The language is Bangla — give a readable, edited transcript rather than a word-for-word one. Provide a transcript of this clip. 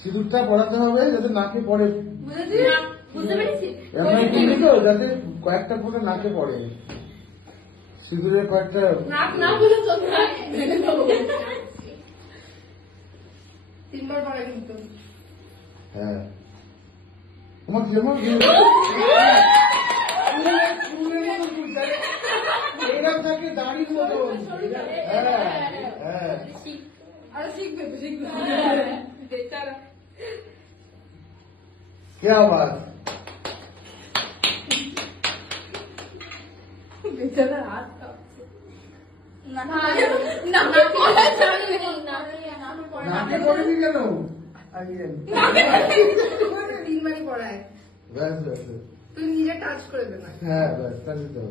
সিঁদুরটা পড়াতে হবে যাতে নাকে পড়ে, বুঝতে পেরেছি তো যাতে কয়েকটা ফোঁটা নাকে পড়ে, সিঁদুরের কয়েকটা তিনবার পড়া কিন্তু। হ্যাঁ তোমার যেমন এরকম থাকে দাঁড়িয়ে মতো। হ্যাঁ হ্যাঁ আরো শিখবে তো শিখবে। क्या बात বেচারা হাত কাঁপছে। নাকে পড়েনি কেন? তিনবারই পড়ায়, ব্যাস ব্যাস, তুই নিজে টাচ করে দেবে। হ্যাঁ ব্যাস, তাহলে তো